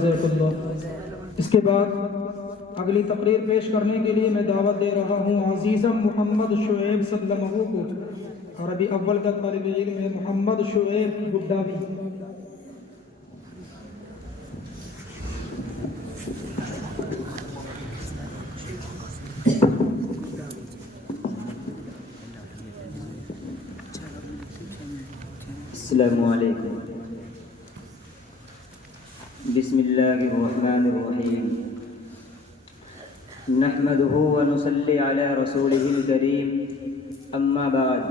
جزاک اللہ۔ اس کے بعد اگلی تقریر پیش کرنے کے لیے میں دعوت دے رہا ہوں عزیزم محمد شعیب سلمہ کو۔ عربی اول کا طالب علم ہے محمد شعیب گڈاوی۔ السلام علیکم۔ بسم اللہ الرحمن الرحیم۔ نحمده ونصلی علی رسوله الکریم، اما بعد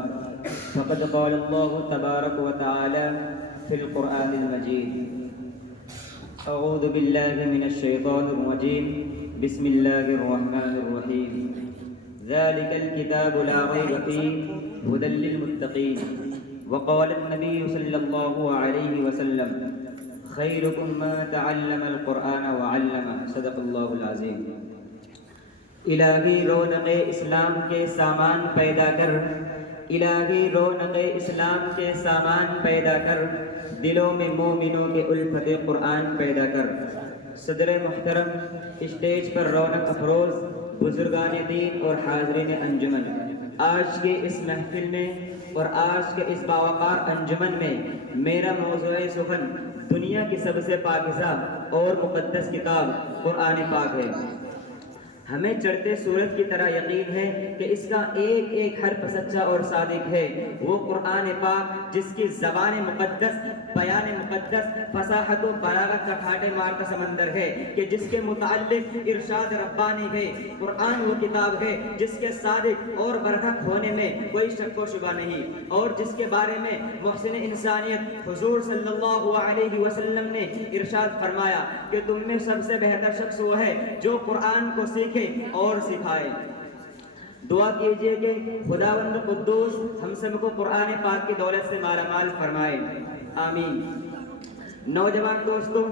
فقد قال اللہ تبارک وتعالی فی القرآن المجید، اعوذ باللہ من الشیطان الرجیم، بسم اللہ الرحمن الرحیم۔ ذلک الکتاب لا ریب فیہ ھدی للمتقین، وقال النبی صلی اللہ علیہ وسلم خیرکم من تعلم القرآن وعلمہ، صدق اللہ العظیم۔ الہی رونق اسلام کے سامان پیدا کر، الہی رونق اسلام کے سامان پیدا کر، دلوں میں مومنوں کے الفت قرآن پیدا کر۔ صدر محترم، اسٹیج پر رونق افروز بزرگان دین اور حاضرین انجمن، آج کے اس محفل میں اور آج کے اس باوقار انجمن میں میرا موضوع سخن دنیا کی سب سے پاکیزہ اور مقدس کتاب قرآن پاک ہے۔ ہمیں چڑھتے سورج کی طرح یقین ہے کہ اس کا ایک ایک حرف سچا اور صادق ہے۔ وہ قرآن پاک جس کی زبان مقدس، بیان مقدس، فصاحت و بلاغت کا ٹھاٹے مارتا سمندر ہے، کہ جس کے متعلق ارشاد ربانی ہے۔ قرآن وہ کتاب ہے جس کے صادق اور برحق ہونے میں کوئی شک و شبہ نہیں، اور جس کے بارے میں محسن انسانیت حضور صلی اللہ علیہ وسلم نے ارشاد فرمایا کہ تم میں سب سے بہتر شخص وہ ہے جو قرآن کو سیکھے اور سکھائے۔ دعا کیجئے کہ خداوند قدوس ہم سب کو قرآن پاک کی دولت سے مالا مال فرمائے، آمین۔ نوجوان دوستوں،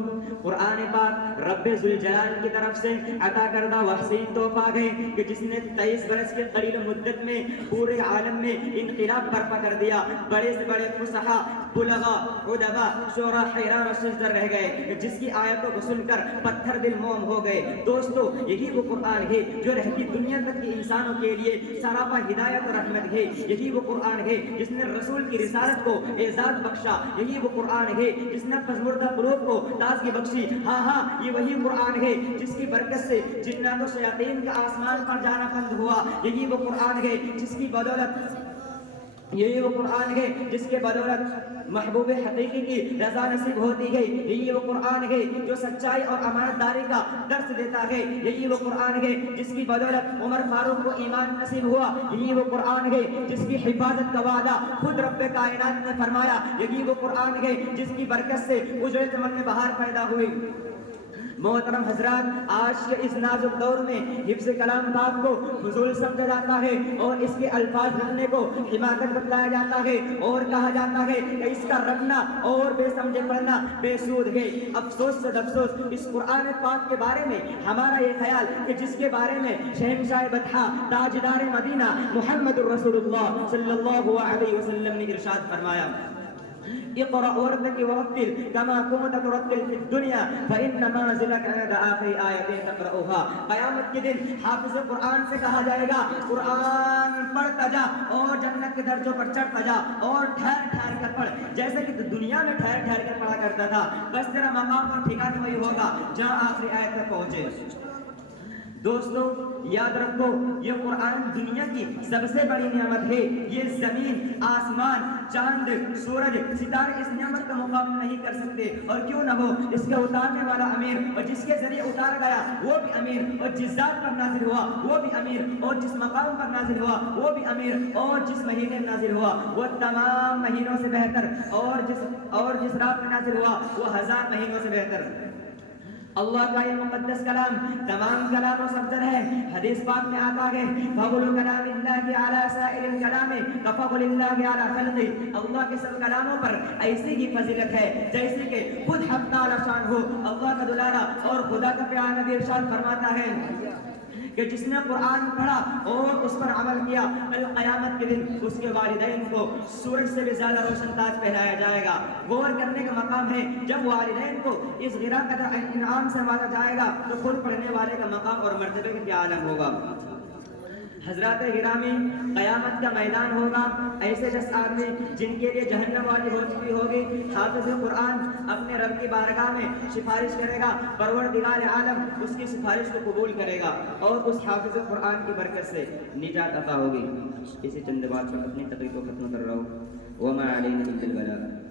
قرآن پاک رب ذوالجلال کی طرف سے عطا کردہ وحسین تحفہ ہے کہ جس نے 23 برس کے قلیل مدت میں پورے عالم میں انقلاب برپا کر دیا۔ بڑے سے بڑے فصحاء، بلغاء، ادباء، شعراء حیران و شزدر رہ گئے، جس کی آیتوں کو سن کر پتھر دل موم ہو گئے۔ دوستو، یہی وہ قرآن ہے جو رہتی دنیا تک کی انسانوں کے لیے سراپا ہدایت و رحمت ہے۔ یہی وہ قرآن ہے جس نے رسول کی رسالت کو اعزاز بخشا۔ یہی وہ قرآن ہے جس نے پژمردہ قلوب کو تازگی بخشی۔ ہاں ہاں، یہ وہی قرآن ہے جس کی برکت سے جنات و شیاطین کا آسمان پر جانا بند ہوا۔ یہی وہ قرآن ہے جس کی بدولت یہی وہ قرآن ہے جس کے بدولت محبوب حقیقی کی رضا نصیب ہوتی ہے۔ یہی وہ قرآن ہے جو سچائی اور امانت داری کا درس دیتا ہے۔ یہی وہ قرآن ہے جس کی بدولت عمر فاروق کو ایمان نصیب ہوا۔ یہی وہ قرآن ہے جس کی حفاظت کا وعدہ خود رب کائنات نے فرمایا۔ یہی وہ قرآن ہے جس کی برکت سے اجڑے چمن میں بہار پیدا ہوئی۔ محترم حضرات، آج کے اس نازک دور میں حفظ کلام پاک کو فضول سمجھا جاتا ہے اور اس کے الفاظ رکھنے کو حماقت بتلایا جاتا ہے، اور کہا جاتا ہے کہ اس کا رکھنا اور بے سمجھے پڑھنا بے سود ہے۔ افسوس سے افسوس، اس قرآن پاک کے بارے میں ہمارا یہ خیال کہ جس کے بارے میں شہنشاہ بطحا تاجدار مدینہ محمد الرسول اللہ صلی اللہ علیہ وسلم نے ارشاد فرمایا، اقرأ ورتقِ ورتل كما كنت ترتل في الدنيا فإن منزلك عند آخر آية تقرأها۔ قیامت کے دن حافظ قرآن سے کہا جائے گا، قرآن پڑھتا جا اور جنت کے درجوں پر چڑھتا جا اور ٹھہر ٹھہر کر پڑھ، جیسے کہ دنیا میں ٹھہر ٹھہر کر پڑھا کرتا تھا، بس تیرا مقام اور ٹھکانہ وہی ہوگا جہاں آخری آیت تک پہنچے۔ دوستو، یاد رکھو، یہ قرآن دنیا کی سب سے بڑی نعمت ہے۔ یہ زمین، آسمان، چاند، سورج، ستارے اس نعمت کا مقابلہ نہیں کر سکتے، اور کیوں نہ ہو، اس کا اتارنے والا امیر، اور جس کے ذریعے اتارا گیا وہ بھی امیر، اور جس ذات پر نازل ہوا وہ بھی امیر، اور جس مقام پر نازل ہوا وہ بھی امیر، اور جس مہینے میں نازل ہوا وہ تمام مہینوں سے بہتر، اور جس رات میں نازل ہوا وہ 1000 مہینوں سے بہتر۔ اللہ کا یہ مقدس کلام تمام کلاموں سے افضل ہے۔ حدیث پاک میں آتا ہے، فضل کلام اللہ علی سائر الکلام کفضل اللہ علی خلقہ۔ اللہ کے سب کلاموں پر ایسی ہی فضیلت ہے جیسے کہ خود حق تعالی شان ہو۔ اللہ کا دلارا اور خدا کا پیارا نبی ارشاد فرماتا ہے کہ جس نے قرآن پڑھا اور اس پر عمل کیا، کل قیامت کے دن اس کے والدین کو سورج سے بھی زیادہ روشن تاج پہنایا جائے گا۔ غور کرنے کا مقام ہے، جب والدین کو اس غرا قدر انعام سے مانا جائے گا تو خود پڑھنے والے کا مقام اور مرتبے کا کیا عالم ہوگا۔ حضرات گرامی، قیامت کا میدان ہوگا، ایسے 10 آدمی جن کے لیے جہنم والی ہو چکی ہوگی، حافظ قرآن اپنے رب کی بارگاہ میں سفارش کرے گا، پروردگار عالم اس کی سفارش کو قبول کرے گا اور اس حافظ قرآن کی برکت سے نجات عطا ہوگی۔ اسی چند بات پر اپنی تقریر کو ختم کر رہا ہوں۔ وما علینا الا البلاغ۔